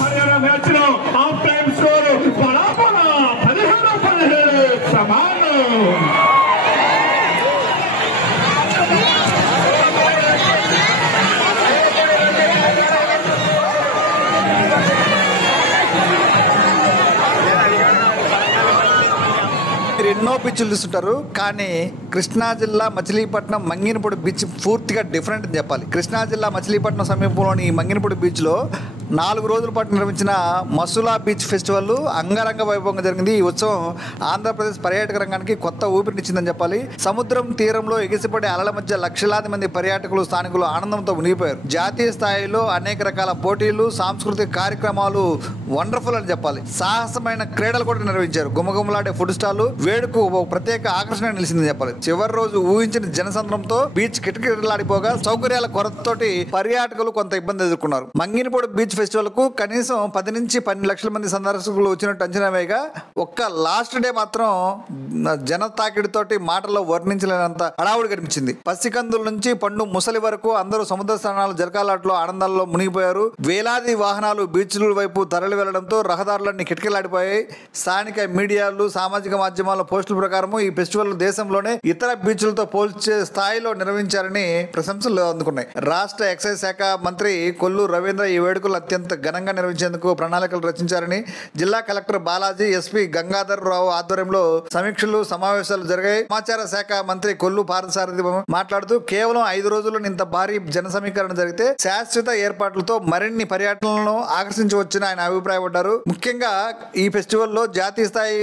Haryana match లో half time score 15-17 సమానం. ఎన్నో బీచ్లు చూస్తుంటారు, కానీ కృష్ణా జిల్లా మచిలీపట్నం మంగినపూడి బీచ్ పూర్తిగా డిఫరెంట్ అని చెప్పాలి. కృష్ణా జిల్లా మచిలీపట్నం సమీపంలోని మంగినపూడి బీచ్లో 4 రోజుల పాటు నిర్వహించిన మసులా బీచ్ ఫెస్టివల్ అంగరంగ వైభవంగా జరిగింది. ఈ ఉత్సవం ఆంధ్రప్రదేశ్ పర్యాటక రంగానికి కొత్త ఊపిరినిచ్చిందని చెప్పాలి. సముద్రం తీరంలో ఎగిసిపడే అలల మధ్య లక్షలాది మంది పర్యాటకులు, స్థానికులు ఆనందంతో మునిగిపోయారు. జాతీయ స్థాయిలో అనేక రకాల పోటీలు, సాంస్కృతిక కార్యక్రమాలు వండర్ఫుల్ అని చెప్పాలి. సాహసమైన క్రీడలు కూడా నిర్వహించారు. గుమగుమలాడే ఫుడ్ స్టాల్ వేడుకు ఒక ప్రత్యేక ఆకర్షణ నిలిచిందని చెప్పాలి. చివరి రోజు ఊహించిన జనసంద్రంతో బీచ్ కిటకిటలాడిపోగా సౌకర్యాల కొరతతోటి పర్యాటకులు కొంత ఇబ్బంది ఎదుర్కొన్నారు. మంగినపూడి బీచ్ ఫెస్టివల్ కు కనీసం 10 నుంచి 12 లక్షల మంది సందర్శకులు వచ్చినట్టు అంచనా వేయగా ఒక్క లాస్ట్ డే మాత్రం జన తాకిడితోటి మాటల్లో వర్ణించలేనంత హడావుడి కనిపించింది. పసికందుల నుంచి పండు ముసలి వరకు అందరూ సముద్ర స్నానాలు, జలకాలాట్లో ఆనందాల్లో మునిగిపోయారు. వేలాది వాహనాలు బీచ్ల వైపు తరలి వెళ్లడంతో రహదారులన్నీ కిటకిలాడిపోయాయి. స్థానిక మీడియాలు, సామాజిక మాధ్యమాల పోస్టుల ప్రకారం ఈ ఫెస్టివల్ దేశంలోనే ఇతర బీచ్లతో పోల్చే స్థాయిలో నిర్వహించారని ప్రశంసలు అందుకున్నాయి. రాష్ట్ర ఎక్సైజ్ శాఖ మంత్రి కొల్లు రవీంద్ర ఈ వేడుకలు అత్యంత ఘనంగా నిర్వహించేందుకు ప్రణాళికలు రచించారని, జిల్లా కలెక్టర్ బాలాజీ, ఎస్పీ గంగాధర్ రావు ఆధ్వర్యంలో సమీక్షలు, సమావేశాలు జరిగాయి. సమాచార శాఖ మంత్రి కొల్లు పార్థసారథి మాట్లాడుతూ కేవలం 5 రోజుల్లో ఇంత భారీ జన సమీకరణ జరిగితే శాశ్వత ఏర్పాట్లతో మరిన్ని పర్యటనలను ఆకర్షించవచ్చని ఆయన అభిప్రాయపడ్డారు. ముఖ్యంగా ఈ ఫెస్టివల్లో జాతీయ స్థాయి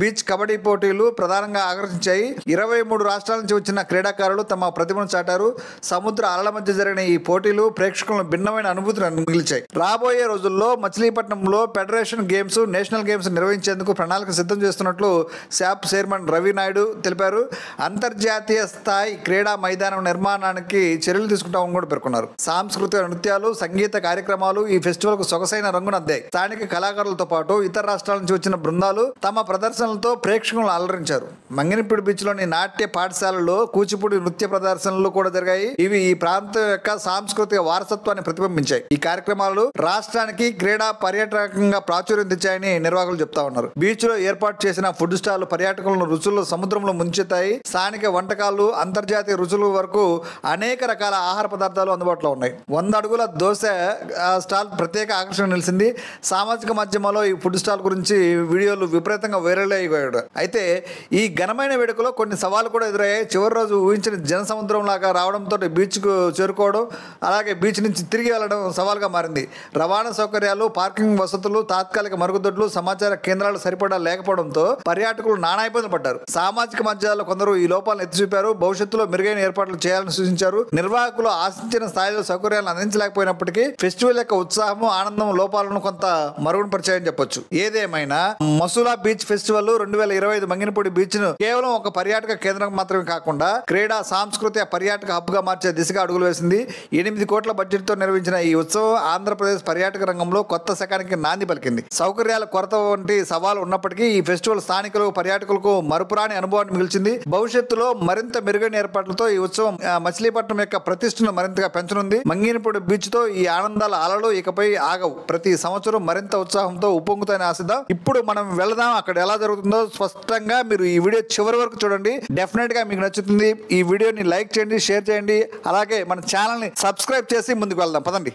బీచ్ కబడ్డీ పోటీలు ప్రధానంగా ఆకర్షించాయి. 23 రాష్ట్రాల నుంచి వచ్చిన క్రీడాకారులు తమ ప్రతిభను చాటారు. సముద్ర అలల మధ్య జరిగిన ఈ పోటీలు ప్రేక్షకులను భిన్నమైన అనుభూతిని మిగిల్చాయి. రాబోయే రోజుల్లో మచిలీపట్నంలో ఫెడరేషన్ గేమ్స్, నేషనల్ గేమ్స్ నిర్వహించేందుకు ప్రణాళిక సిద్ధం చేస్తున్నట్లు శాప్ చైర్మన్ రవి నాయుడు తెలిపారు. అంతర్జాతీయ స్థాయి క్రీడా మైదానం నిర్మాణానికి చర్యలు తీసుకుంటామని కూడా పేర్కొన్నారు. సాంస్కృతిక నృత్యాలు, సంగీత కార్యక్రమాలు ఈ ఫెస్టివల్ కు సొగసైన రంగును అద్దాయి. స్థానిక కళాకారులతో పాటు ఇతర రాష్ట్రాల నుంచి వచ్చిన బృందాలు తమ ప్రదర్శనలతో ప్రేక్షకులను అలరించారు. మంగినపూడి బీచ్ లోని నాట్య పాఠశాలలో కూచిపూడి నృత్య ప్రదర్శనలు కూడా జరిగాయి. ఇవి ఈ ప్రాంతం యొక్క సాంస్కృతిక వారసత్వాన్ని ప్రతిబింబించాయి. ఈ కార్యక్రమాలు రాష్ట్రానికి క్రీడా పర్యాటకంగా ప్రాచుర్యం తెచ్చాయని నిర్వాహకులు చెప్తా ఉన్నారు. బీచ్ లో ఏర్పాటు చేసిన ఫుడ్ స్టాల్ పర్యాటకులను రుచుల్లో సముద్రంలో ముంచెత్తాయి. స్థానిక వంటకాలు, అంతర్జాతీయ రుచుల వరకు అనేక రకాల ఆహార పదార్థాలు అందుబాటులో ఉన్నాయి. 100 అడుగుల దోశ స్టాల్ ప్రత్యేక ఆకర్షణ నిలిచింది. సామాజిక మాధ్యమాల్లో ఈ ఫుడ్ స్టాల్ గురించి వీడియోలు విపరీతంగా వైరల్ అయ్యాడు. అయితే ఈ ఘనమైన వేడుకలో కొన్ని సవాళ్లు కూడా ఎదురయ్యాయి. చివరి రోజు ఊహించిన జన సముద్రం లాగా రావడంతో బీచ్ కు చేరుకోవడం, అలాగే బీచ్ నుంచి తిరిగి వెళ్లడం సవాల్గా మారింది. రవాణా సౌకర్యాలు, పార్కింగ్ వసతులు, తాత్కాలిక మరుగుదొడ్లు, సమాచార కేంద్రాలు సరిపడా లేకపోవడంతో పర్యాటకులు నానా ఇబ్బందులు పడ్డారు. సామాజిక మాధ్యమాల్లో కొందరు ఈ లోపాలను ఎత్తి చూపారు. భవిష్యత్తులో మెరుగైన ఏర్పాట్లు చేయాలని సూచించారు. నిర్వాహకులు ఆశించిన స్థాయిలో సౌకర్యాలను అందించలేకపోయినప్పటికీ ఫెస్టివల్ యొక్క ఉత్సాహం, ఆనందం లోపాలను కొంత మరుగుపరిచాయని చెప్పొచ్చు. ఏదేమైనా Masula beach festival 2025 Manginapudi beach ను కేవలం ఒక పర్యాటక కేంద్రం మాత్రమే కాకుండా క్రీడా, సాంస్కృతిక పర్యాటక హబ్ గా మార్చే దిశగా అడుగులు వేసింది. 8 కోట్ల బడ్జెట్ తో నిర్వహించిన ఈ ఉత్సవం ఆంధ్రప్రదేశ్ పర్యాటక రంగంలో కొత్త శకానికి నాంది పలికింది. సౌకర్యాల కొరత వంటి సవాలు ఉన్నప్పటికీ ఈ ఫెస్టివల్ స్థానికులు, పర్యాటకులకు మరుపురాని అనుభవాన్ని మిగిల్చింది. భవిష్యత్తులో మరింత మెరుగైన ఏర్పాట్లతో ఈ ఉత్సవం మచిలీపట్నం యొక్క ప్రతిష్టను మరింతగా పెంచనుంది. మంగినపూడి బీచ్ తో ఈ ఆనందాల అలలు ఇకపై ఆగవు. ప్రతి సంవత్సరం మరింత ఉత్సాహంతో ఉప్పొంగుతాయని ఆశిద్దాం. ఇప్పుడు మనం వెళదాం, అక్కడ ఎలా జరుగుతుందో స్పష్టంగా మీరు ఈ వీడియో చివరి వరకు చూడండి. డెఫినెట్ గా మీకు నచ్చుతుంది. ఈ వీడియోని లైక్ చేయండి, షేర్ చేయండి, అలాగే మన ఛానల్ ని సబ్స్క్రైబ్ చేసి ముందుకు వెళ్దాం. పదండి.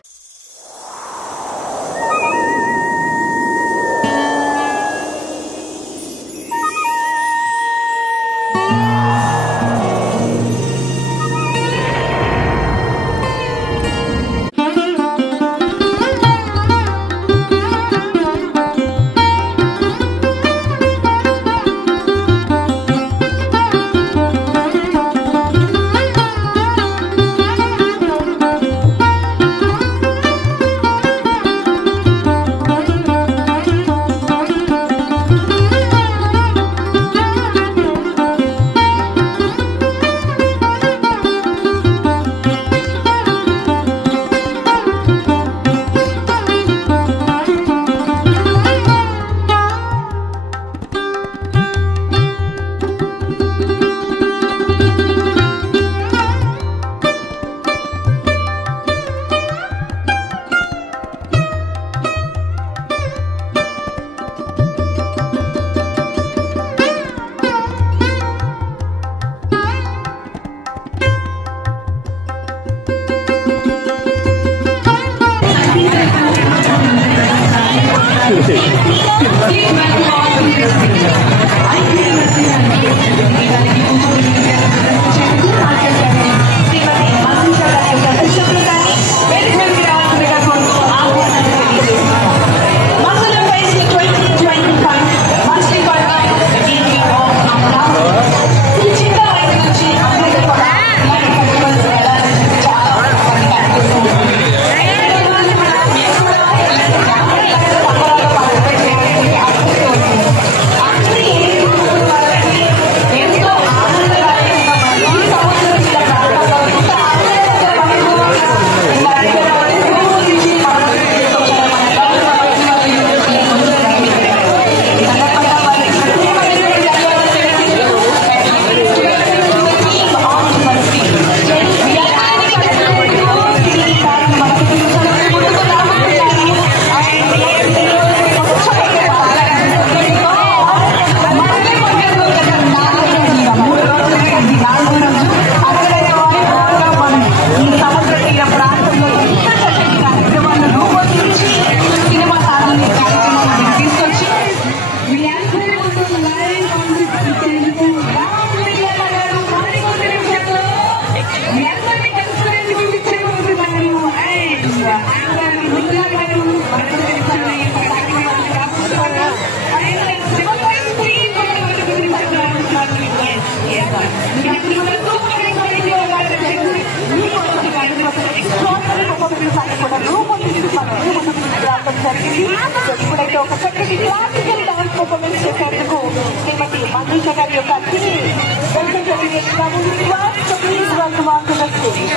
ఇప్పుడైతే ఒక చక్కటి క్లాసికల్ డాన్స్ పర్ఫార్మెన్స్ చేసేందుకు శ్రీమతి మంజుష గారి యొక్క అతిథి వెల్కమ్ తెలియజేస్తున్నాము. Please welcome on to the stage.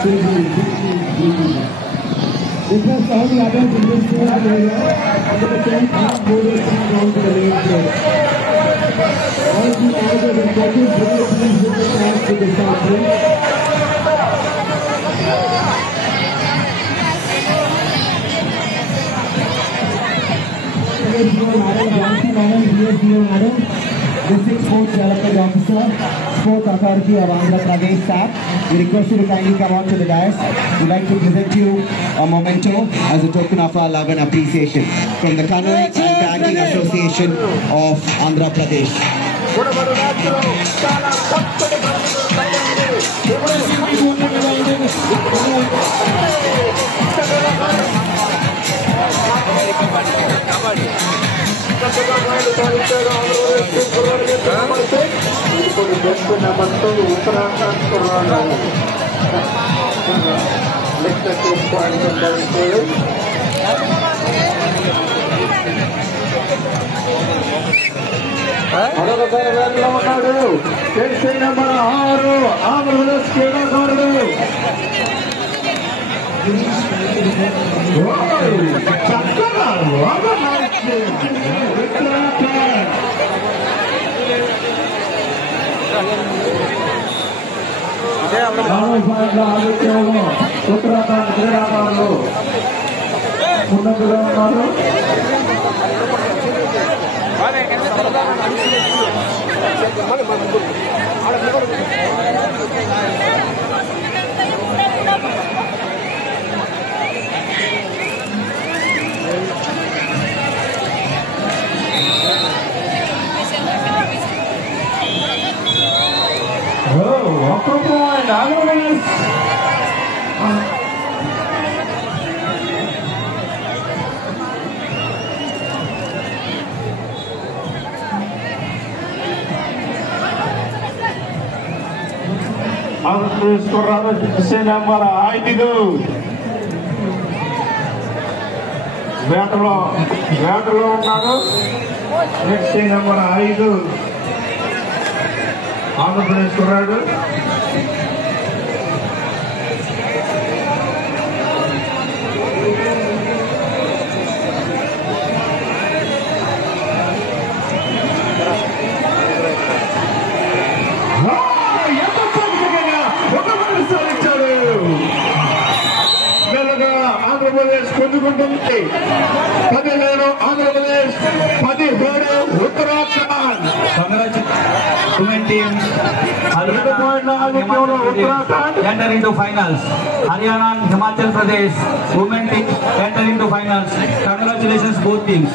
This was all the others in this area under the same half borders down to the lane place. All the others and coaches will please with the fans to the start ring. District Sports Development Officer, Sports Authority of Andhra Pradesh staff. We request you to kindly come on to the dais. We'd like to present you a memento as a token of our love and appreciation from the Canoeing and Kayaking Association of Andhra Pradesh. Uttarakhand క్రీడాకారులు ఉన్నతుగా ఉన్నారు. Number 5 వేటలో ఉన్నాడు. Next number 5 Andhra Pradesh కుర్రాడు. ఆంధ్రప్రదేశ్ పొందుకుంటుంది 17 Andhra Pradesh 17 Uttarakhand. Women team enter into finals. Haryana and Himachal Pradesh women team enter into finals. Congratulations both teams.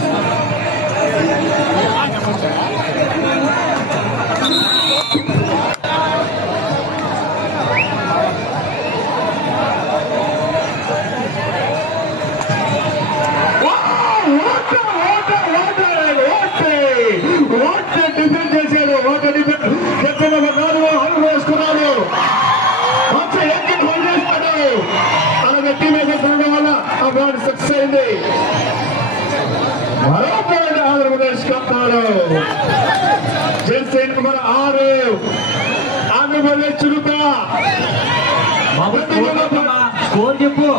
Andhra Pradesh కప్తాడు. Jersey number 6 Andhra Pradesh చురుక. Score చెప్పు.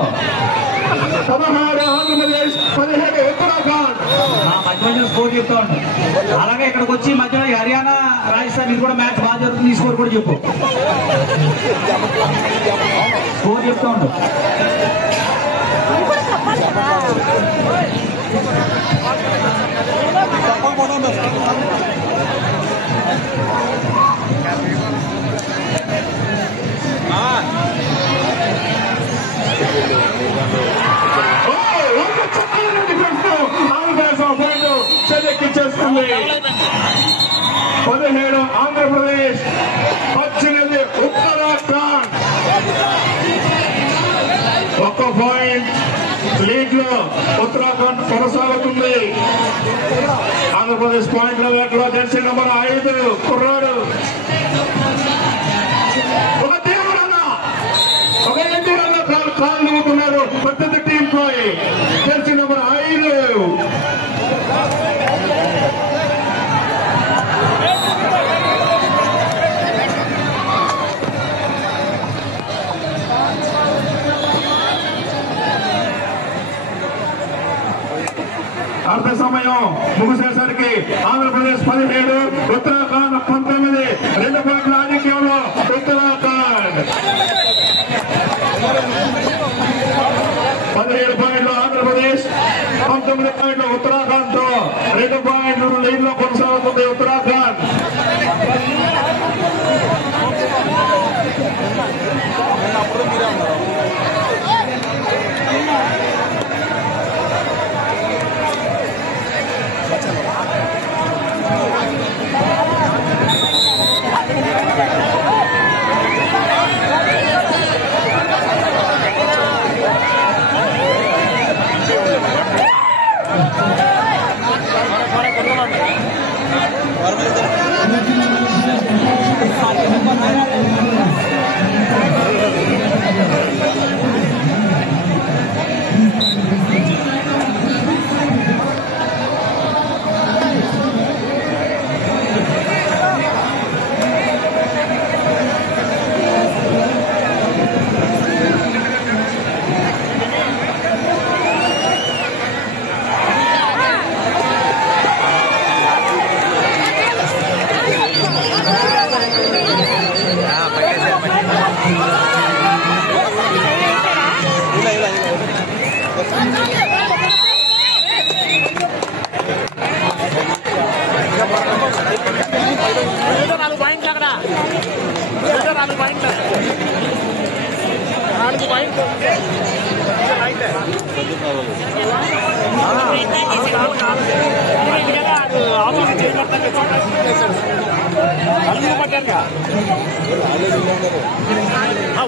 16 ఆంధ్రప్రదేశ్ 17 ఉత్తరాఖండ్. మధ్య స్కోర్ చెప్తా ఉండు. అలాగే ఇక్కడికి వచ్చి మధ్యలో హర్యానా రాజస్థాన్ ఇది కూడా మ్యాచ్ బాగా జరుగుతుంది. ఈ స్కోర్ కూడా చెప్పు. స్కోర్ చెప్తా ఉండు. చెల్లెక్కించేస్తుంది. 17 ఆంధ్రప్రదేశ్ 18 ఉత్తరాఖండ్. ఒక్క పాయింట్ లీగ్ లో ఉత్తరాఖండ్ కొనసాగుతుంది. ఆంధ్రప్రదేశ్ పాయింట్ల వేటలో జెర్సీ నెంబర్ 5 కుర్రాడు. ఒక తీవ్రంగా ఒక ఎంపీగా కాలు నిలుపుతున్నారు ప్రత్యర్థి టీం పై. జెర్సీ నెంబర్ 5 5 ముగిసేసరికి ఆంధ్రప్రదేశ్ 17, ఉత్తరాఖండ్ 19, 2 పాయింట్ల ఆధిక్యంలో ఉత్తరాఖండ్. 17 పాయింట్లు ఆంధ్రప్రదేశ్, 19 పాయింట్లు ఉత్తరాఖండ్ తో 2 పాయింట్లు లీడ్ లో కొనసాగుతుంది ఉత్తరాఖండ్.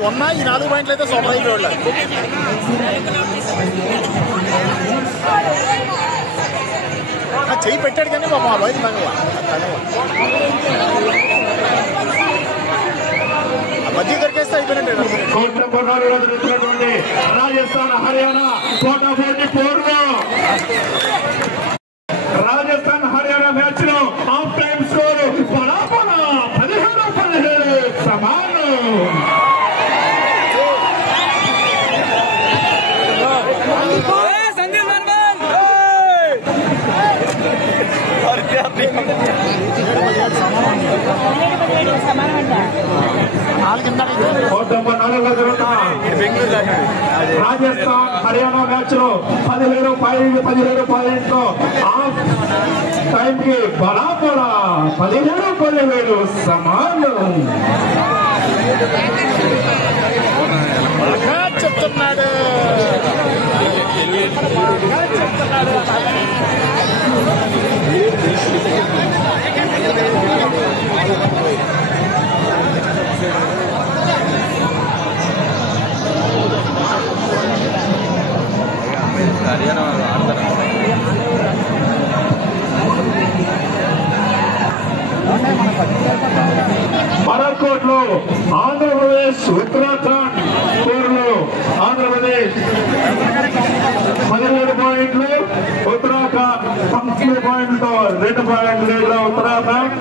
ఉన్నాయి ఈ 4 పాయింట్లు అయితే సొంత చెయ్యి పెట్టాడు కానీ మా బయట మధ్య దొరికేస్తే అయిపోయినట్టు. రాజస్థాన్ హర్యానా కోటా 44 రాజస్థాన్ హర్యానా మ్యాచ్ లో హాఫ్ టైం స్కోర్ 17-17 సమానం. రాజస్థాన్ హర్యానా మ్యాచ్ లో 17 పాయింట్తో హాఫ్ టైం కి బరాబరా 17-17 సమానం. చెప్తున్నాడు మరకోట్లో ఆంధ్రప్రదేశ్ ఉత్తరాఖండ్ స్కోర్లో ఆంధ్రప్రదేశ్ 17 పాయింట్లు, ఉత్తరాఖండ్ 19 పాయింట్లతో 2 పాయింట్లు ఉత్తరాఖండ్.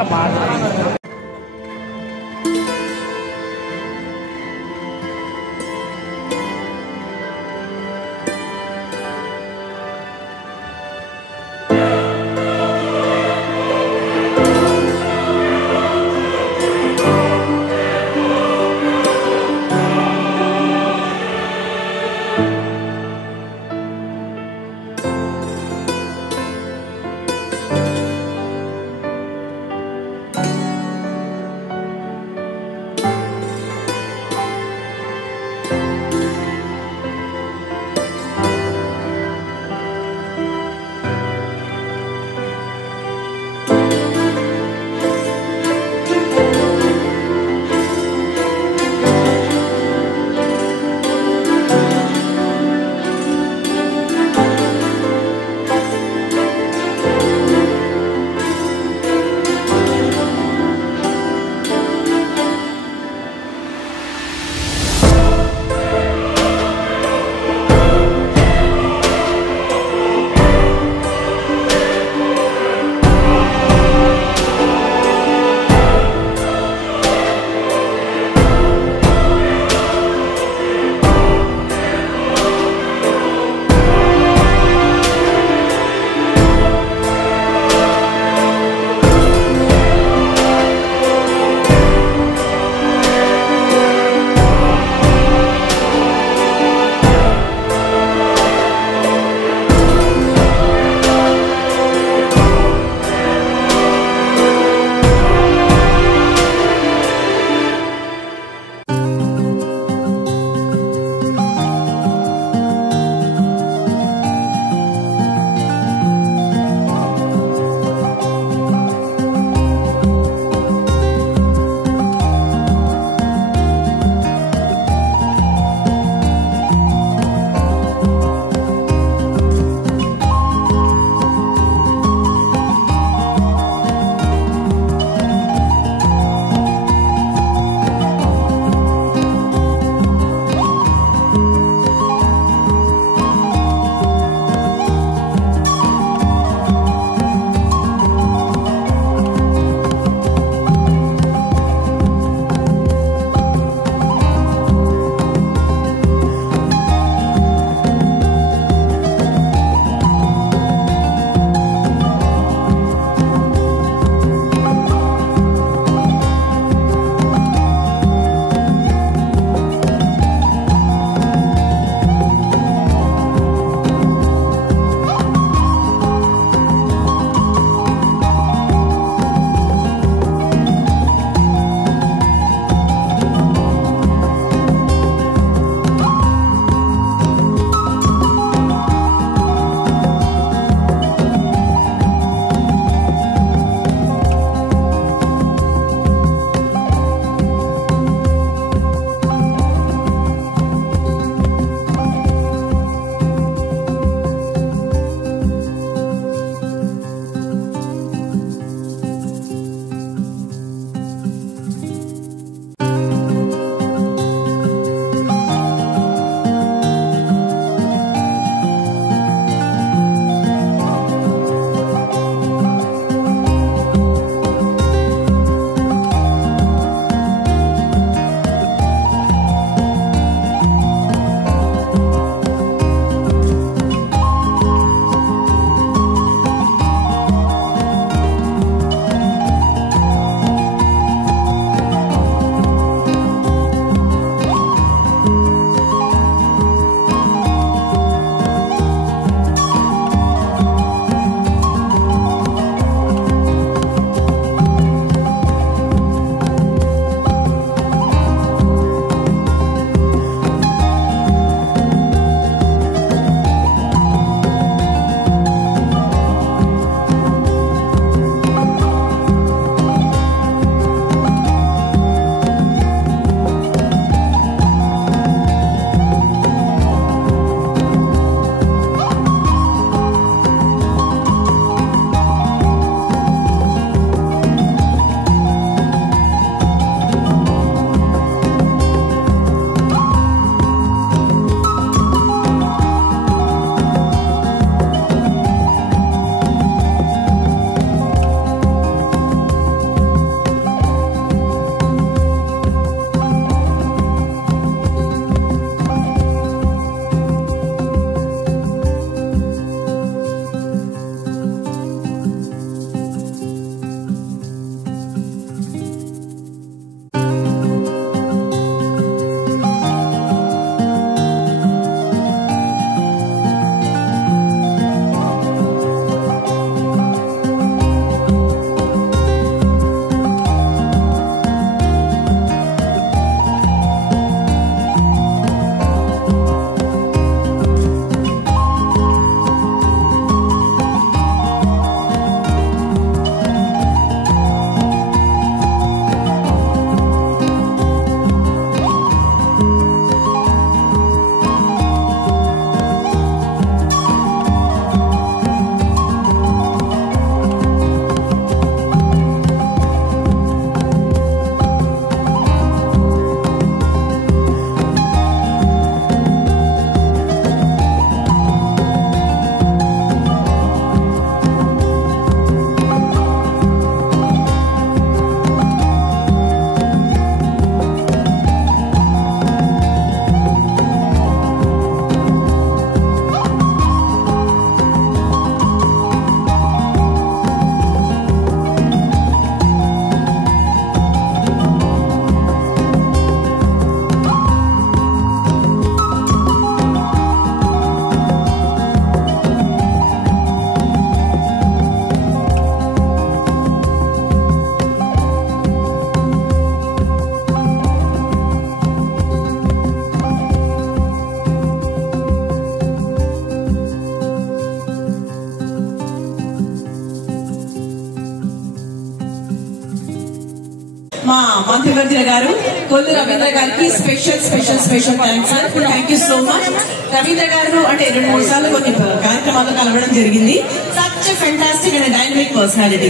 మధ్య గారు, కొల్లు రవీంద్ర గారికి special special special thanks sir. Thank you so much. Ravindra గారు అంటే 2-3 సార్లు కొన్ని కార్యక్రమాల్లో కలవడం జరిగింది. Such fantastic and dynamic personality.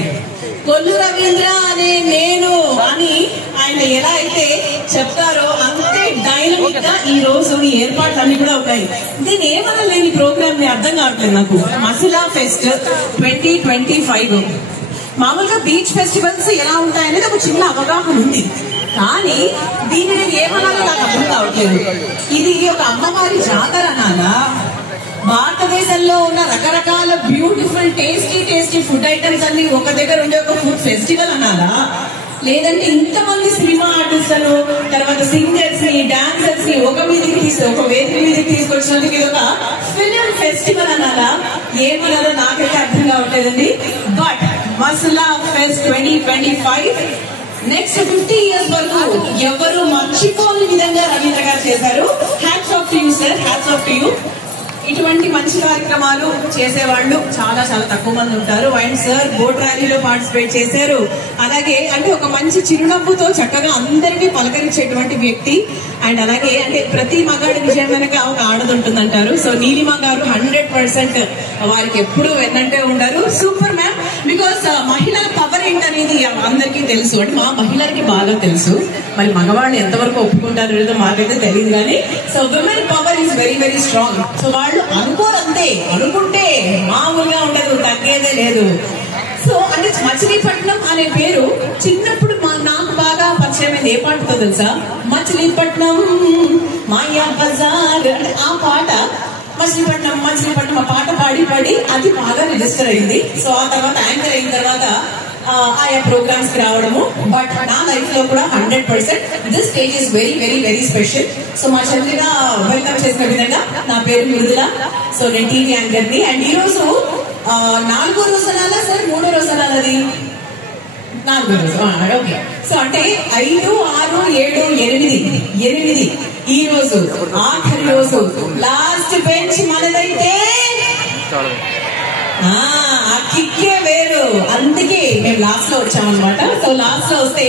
Kollu Ravindra అనే నేను అని ఆయన ఎలా అయితే చెప్తారో అంతే డైనమిక్ గా ఈ రోజు ఈ ఏర్పాట్లు అన్ని కూడా ఉన్నాయి. దీని ఏమన్నా లేని ప్రోగ్రామ్ ని అర్థం కావట్లేదు నాకు. మసిలా ఫెస్ట్ 2025. మామూలుగా బీచ్ ఫెస్టివల్స్ ఎలా ఉంటాయనేది ఒక చిన్న అవగాహన ఉంది, కానీ దీన్ని నేను ఏమన్నా నాకు అర్థం కావట్లేదు. ఇది ఒక అమ్మవారి జాతర అనాలా, భారతదేశంలో ఉన్న రకరకాల బ్యూటిఫుల్ టేస్టీ ఫుడ్ ఐటమ్స్ అన్ని ఒక దగ్గర ఉండే ఒక ఫుడ్ ఫెస్టివల్ అనాలా, లేదంటే ఇంతమంది సినిమా ఆర్టిస్టులను తర్వాత సింగర్స్ ని డాన్సర్స్ ని ఒక వేదిక మీదకి తీసుకొచ్చినందుకు ఇది ఒక ఫిలిం ఫెస్టివల్ అనాలా, ఏమనాలో నాకైతే అర్థం కావట్లేదండి. బట్ మసిలా ఫెస్ట్ 2025 నెక్స్ట్ 50 years వరకు ఎవరు మర్చిపోని విధంగా రవీంద్ర గారు చేశారు. Hats off to you sir, hats off to you. ఇటువంటి మంచి కార్యక్రమాలు చేసేవాళ్ళు చాలా చాలా తక్కువ మంది ఉంటారు. అండ్ సార్ బోట్ ర్యాలీలో పార్టిసిపేట్ చేశారు. అలాగే అంటే ఒక మంచి చిరునవ్వుతో చక్కగా అందరినీ పలకరించేటువంటి వ్యక్తి. అండ్ అలాగే అంటే ప్రతి మగాడి విజయం వెనక ఒక ఆడదుంటుందంటారు. సో నీలిమ గారు 100% వారికి ఎప్పుడు వెన్నంటే ఉంటారు. Super ma'am. బికాస్ మహిళల పవర్ ఏంటనేది అందరికీ తెలుసు, అంటే మా మహిళలకి బాగా తెలుసు. మరి మగవాళ్ళు ఎంతవరకు ఒప్పుకుంటారు లేదో మాకైతే తెలియదు, కానీ so women power is very very strong. So వాళ్ళు అనుకోరంతే, అనుకుంటే మామూలుగా ఉండదు, తగ్గేదే లేదు. సో అంటే మచిలీపట్నం అనే పేరు చిన్నప్పుడు నాకు బాగా పరిచయమైంది. ఏ పాటతో తెలుసా? మచిలీపట్నం మాయా బజార్ అంటే ఆ పాట. మచిలీపట్నం మచిలీపట్నం ఆ పాట పాడి అది బాగా రిజిస్టర్ అయింది. సో ఆ తర్వాత యాంకర్ అయిన తర్వాత ఆయా ప్రోగ్రామ్స్ కి రావడము. బట్ నా లైఫ్ లో కూడా 100% this stage is very very very special. So మా చెల్లిగా వెల్కమ్ చేసిన విధంగా నా పేరు మృదుల. సో నేను టీవీ యాంకర్ ని. అండ్ ఈ రోజు 4వ రోజు అనాలా సార్, 3వ రోజు అనాలది? 4వ రోజు. ఓకే. సో అంటే 5, 6, 7, 8 ఈ రోజు ఆఖరి రోజు లాస్ట్ బెంచ్ మనదైతే ఆ కిక్కే వేరు. అందుకే మేము లాస్ట్ లో వచ్చామన్నమాట. సో లాస్ట్ లో వస్తే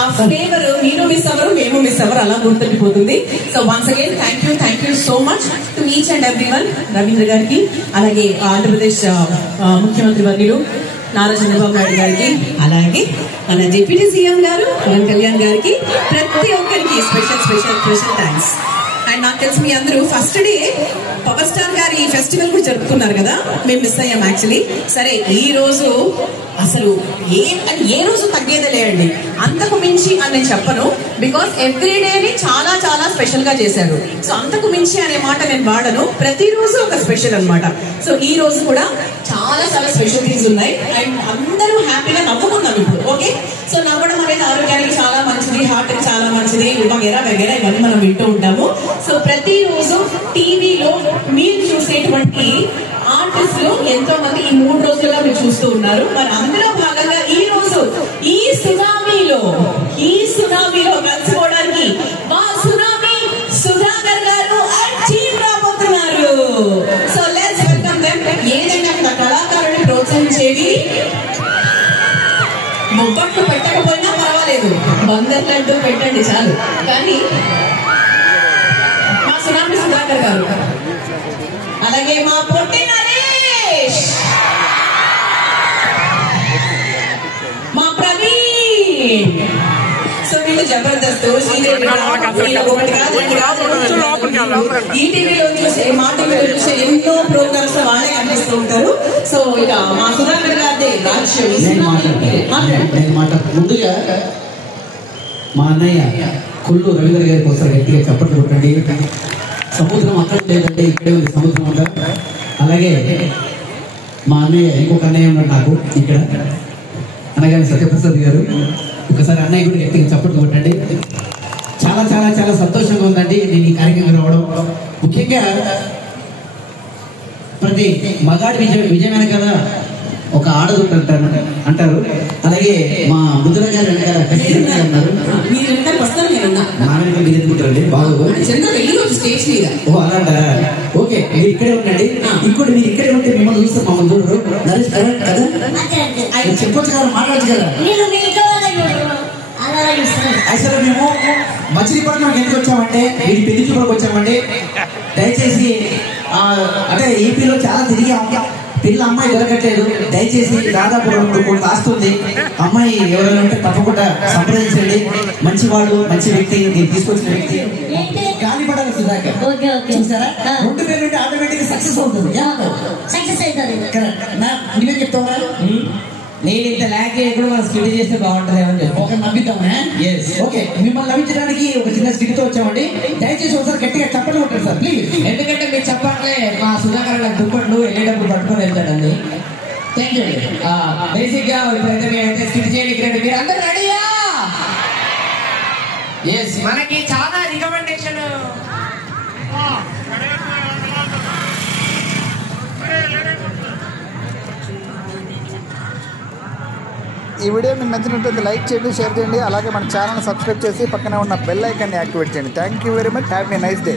ఆ ఫ్లేవర్ మీరు మిస్ అవ్వరు, మేము మిస్ అవ్వరు, అలా గుర్తుండిపోతుంది. So once again thank you so much to each and everyone. Ravindra గారికి, అలాగే ఆంధ్రప్రదేశ్ ముఖ్యమంత్రి వర్యులు నారా చంద్రబాబు నాయుడు గారికి, అలాగే మన డిప్యూటీ సీఎం గారు పవన్ కళ్యాణ్ గారికి, ప్రతి ఒక్కరికి special special special thanks. And నాకు తెలిసి మీ అందరూ ఫస్ట్ డే పవర్ స్టార్ గారి ఈ ఫెస్టివల్ కూడా జరుపుకున్నారు కదా, మేము మిస్ అయ్యాం యాక్చువల్లీ. సరే ఈ రోజు అసలు ఏ రోజు తగ్గేదే లేదండి, అంతకు మించి అని నేను చెప్పను. బికాస్ ఎవ్రీ డేని చాలా చాలా స్పెషల్ గా చేశారు. సో అంతకు మించి అనే మాట నేను వాడను, ప్రతిరోజు ఒక స్పెషల్ అన్నమాట. సో ఈ రోజు కూడా చాలా చాలా స్పెషల్ థింగ్స్ ఉన్నాయి. అండ్ అందరూ హ్యాపీగా నవ్వుకున్నాం ఇప్పుడు. ఓకే. సో నవ్వడం అనేది ఆరోగ్యానికి చాలా మంచిది, హార్ట్ కి చాలా మంచిది, వగేరా వగేరా ఇవన్నీ మనం వింటూ ఉంటాము. సో ప్రతిరోజు టీవీలో మీరు చూసేటువంటి ఆర్టిస్టులు ఎంతో మంది ఈ 3 రోజుల్లో మీరు చూస్తూ ఉన్నారు. మరి అందులో భాగంగా ఈ రోజు ఈ సునామీలో కలిసిపోవడానికి మా సునామీ సుధాకర్ గారు అండ్ టీమ్ రాబోతున్నారు. So let's welcome them. ఏదైనా అక్కడ కళాకారుని ప్రోత్సహించేది మొబ్బట్లు పెట్టకపోయినా పర్వాలేదు, బందర్ లడ్డు పెట్టండి చాలు. కానీ మా సునామీ సుధాకర్ గారు, అలాగే మా పొట్టి నరేష్, మా ప్రవీణ్. సో వీళ్ళు జబర్దస్త్, ఈటీవీలో చూసే మా టీవీలో చూసే ఎన్నో ప్రోగ్రామ్స్ వాళ్ళే కనిపిస్తూ ఉంటారు. సో ఇక మా సుధాకర్ గారి ముందుగా మా అన్నయ్య కొల్లు రవీంద్ర గారి కోసం గట్టిగా చప్పట్లు కొట్టండి. సముద్రం అక్కడ లేదంటే ఇక్కడే ఉంది సముద్రం ఉందా. అలాగే మా అన్నయ్య ఇంకొక అన్నయ్య ఉన్నాడు నాకు ఇక్కడ, అనగానే సత్యప్రసాద్ గారు. ఒకసారి అన్నయ్య కూడా గట్టిగా చప్పట్లు కొట్టండి. చాలా చాలా చాలా సంతోషంగా ఉందండి నేను ఈ కార్యక్రమం రావడం. ముఖ్యంగా ప్రతి మగాడి విజయమైన కదా ఒక ఆడదు అంటారు. అలాగే మా ముద్ర గారు అన్నారు, మీరు ఎందుకుంటారండి బాగు. ఓ అలాంట. ఓకే మీరు ఇక్కడే ఉండండి. ఇంకోటి మీరు ఇక్కడే ఉంటే మిమ్మల్ని చూస్తే మమ్మల్ని చూడరు. నరేష్ కరెక్ట్ కదా, ఆయన చెప్పొచ్చు కదా, మాట్లాడచ్చు కదా. యాక్చువల్గా మేము మచిలీపట్నం ఎందుకు వచ్చామంటే వీడి పెళ్లి చూపులకు వచ్చామండి. దయచేసి అంటే ఏపీలో చాలా తిరిగి పిల్ల అమ్మాయి దొరకట్లేదు. దయచేసి దాదాపు 2 కోట్లు ఆస్తుంది. అమ్మాయి ఎవరైనా ఉంటే తప్పకుండా సంప్రదించండి. మంచి వాళ్ళు, మంచి వ్యక్తి, నేను తీసుకొచ్చిన వ్యక్తి గాలిపడాలి సుధాకర్. చూసారా 2 పేర్లు ఉంటే ఆటోమేటిక్ సక్సెస్ అవుతుంది. సక్సెస్ అవుతుంది. కరెక్ట్. నువ్వే చెప్తావా? నేను ఇంత ల్యాక్ కూడా మనం స్కిట్ చేస్తే బాగుంటుంది అని చెప్పి ఒక నవ్విద్దామా? ఓకే, మిమ్మల్ని నవ్వించడానికి ఒక చిన్న స్కిట్ తో వచ్చామండి. దయచేసి ఒకసారి గట్టిగా చప్పట్లు కొట్టండి సార్ ప్లీజ్. ఎందుకంటే మీరు చెప్పాలంటే మా సుధాకర్ దుప్పట్లు వెళ్ళేటప్పుడు పట్టుకొని వెళ్తాడండి. Thank you. బేసిక్ గా ఇప్పుడైతే మేమైతే స్కిట్ చేయడానికి మీరు అందరు రెడీయా? ఎస్, మనకి చాలా రికమెండేషన్. ఈ వీడియో మీకు నచ్చినట్లయితే లైక్ చేయండి, షేర్ చేయండి, అలాగే మన ఛానల్ సబ్స్క్రైబ్ చేసి పక్కనే ఉన్న బెల్ ఐకాన్ని యాక్టివేట్ చేయండి. Thank you very much. Have a nice day.